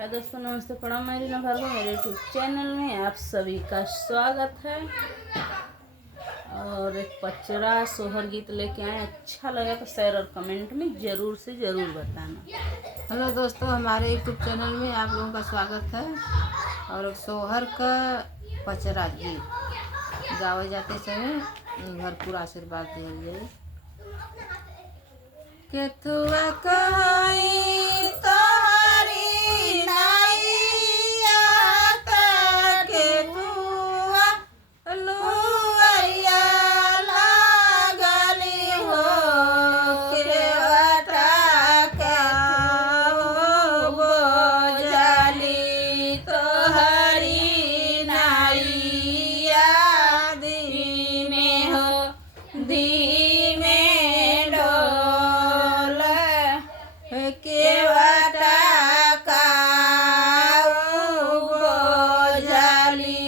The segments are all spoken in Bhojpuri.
हाय दोस्तों, नमस्ते, प्रणाम। मैं रीना भार्गव, मेरे यूट्यूब चैनल में आप सभी का स्वागत है। और एक पचरा सोहर गीत लेके आए। अच्छा लगा तो शेयर और कमेंट में ज़रूर से ज़रूर बताना। हेलो दोस्तों, हमारे यूट्यूब चैनल में आप लोगों का स्वागत है। और सोहर का पचरा गीत गावे जाते समय भरपूर आशीर्वाद दिया जाए। केतुआ कहाई तोहरी नाइया का केतुआ लुआइया लागली हो केवटा का हो बोझली तोहरी नाइया धीमे हो धीमे केवटा का बोझली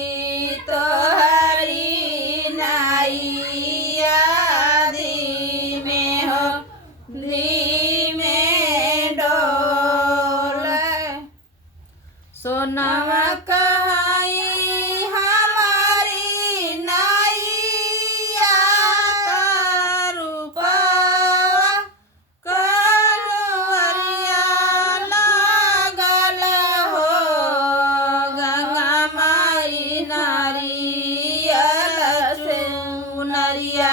तोहरी नाइया धीमे हो धीमे डोल। सोनवा कहाई हमारी नाइया का रूपवा कनुअरिया लागल हो गंगा माई नारियल से नरिया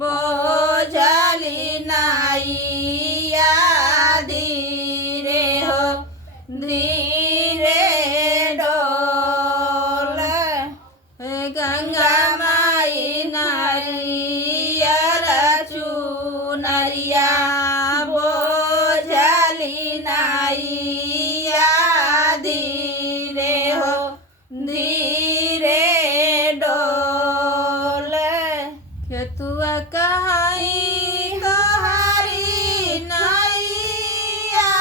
बोझली नाइया धीरे हो धीरे डोल। गंगा माई नारियल चुनरिया बोझली नाइया धीरे हो धीरे डोल। केतुआ कहाई तोहरी नाइया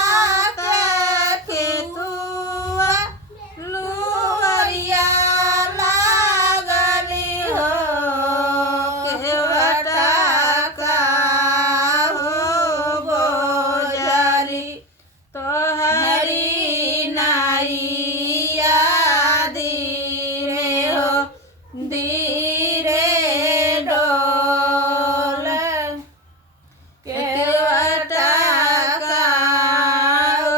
का केतुआ लुअरिया लागली हो केवटा का हो बोझली तोहरी नाइया धीरे हो धीरे डोल। केवटा का हो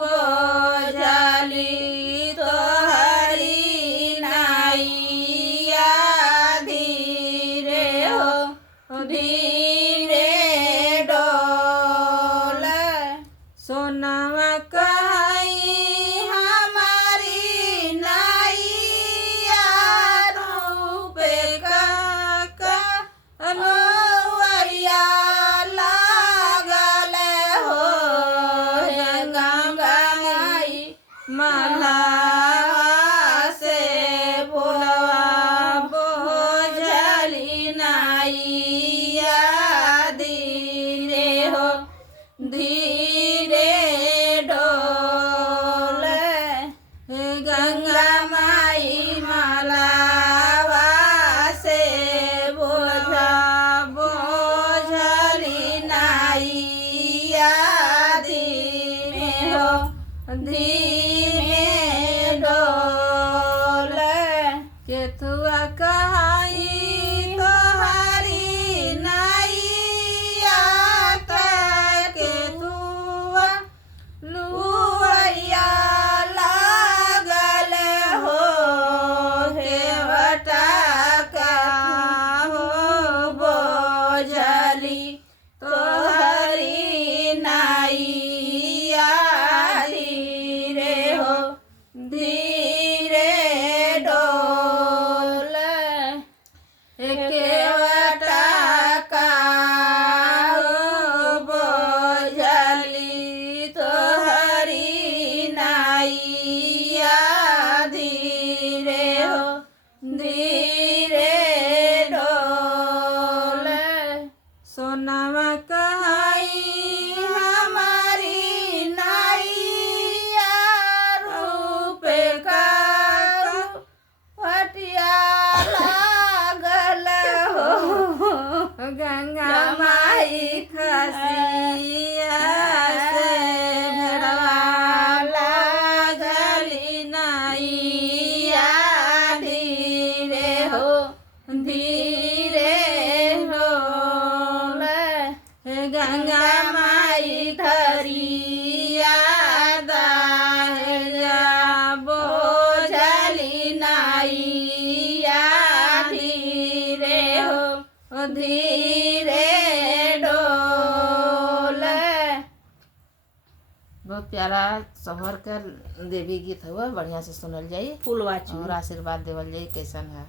बोझली तोहरी नाइया धीरे हो धीरे डोल। सोनवा कहाई हमारी नाइया रूपे का अनुअरिया लागल हो गंगा माई माला से बोलवा बोझली नाइया धीरे हो धीरे डोल। गंगा माई मालावा से बोझा बोझली नाइया धीमे हो धीमे डोल। केतुआ कहाई तोहरी नाइया का केतुआ लुआइया लागल हो केवटा का हो बोझली तोहरी नाइया धीरे गंगा माई धरिया दाहिया बोझली नाइया धीरे हो धीरे डोल। बहुत प्यारा सोहर का देवी गीत हुआ, बढ़िया से सुनल जाई फूलवाच और आशीर्वाद देवल जाई कैसन है।